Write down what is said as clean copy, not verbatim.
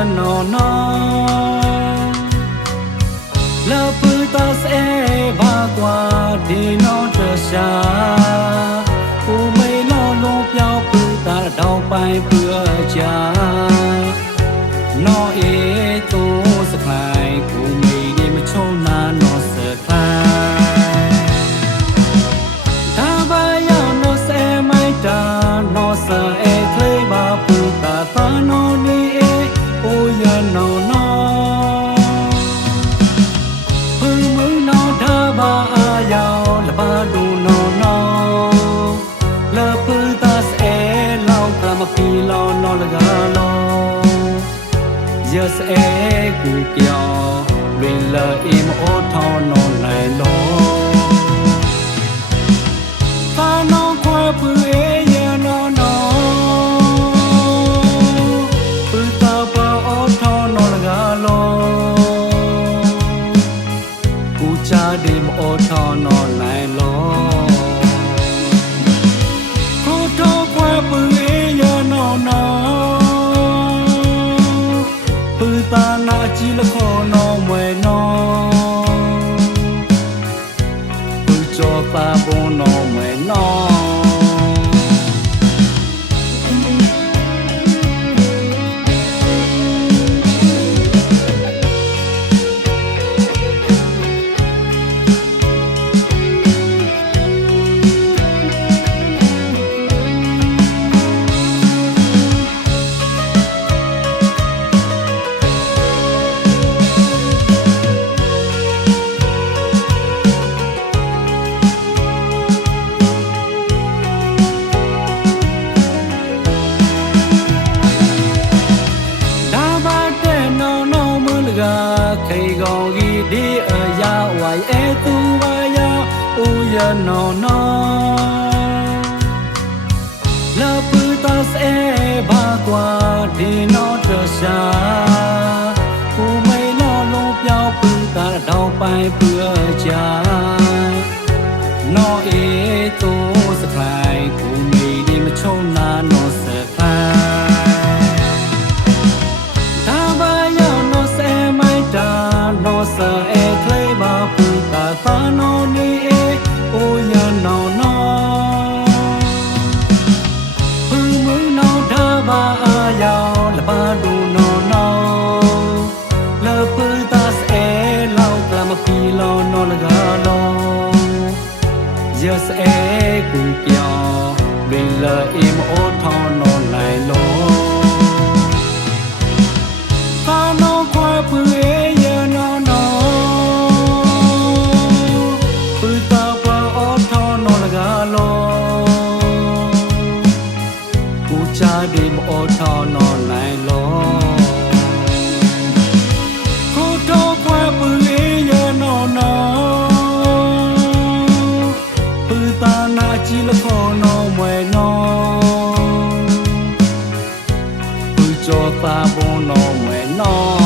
no no la puta se va qua đi nó trở xa u mây lo lo piao puta đau bay bữa cha nó ê tô sắc lại u mây đi mà châu na nó sợ khai ta ba ya nó sẽ mai ta nó sợ ê thấy ba puta ta nó đi ê u ya no no pi lo no la ga lo yes e ku kyo lwin la im o tho no lai lo ta no khwa pu e ya no no pu ta pa o tho no la ga lo ku cha de mo o tho no lai lo ku tho khwa pu no puta na chi la kho no mwe no pu cho pa bo no mwe no khay gong gi di a ya wai e tu wa ya u ya no no la pu ta se ba kwa di no tra sha u mai lo lo piao pu ta dao pai bữa cha no e tu sa khai ku mi di ma chou na no sa khai no sa e clay ba pu ta fa no ni e o ya no no pu mu no da ba a ya la ba do no no la pu ta se lao kla ma pi lo no la ga lo yes e ku kyo bin la im o tho no lai lo fa no khwa pu e đi một thọ nó lại lo cô cho qua bự giờ nó nó bự ta na chỉ là khó nó mày nó bự cho ta bo nó mày nó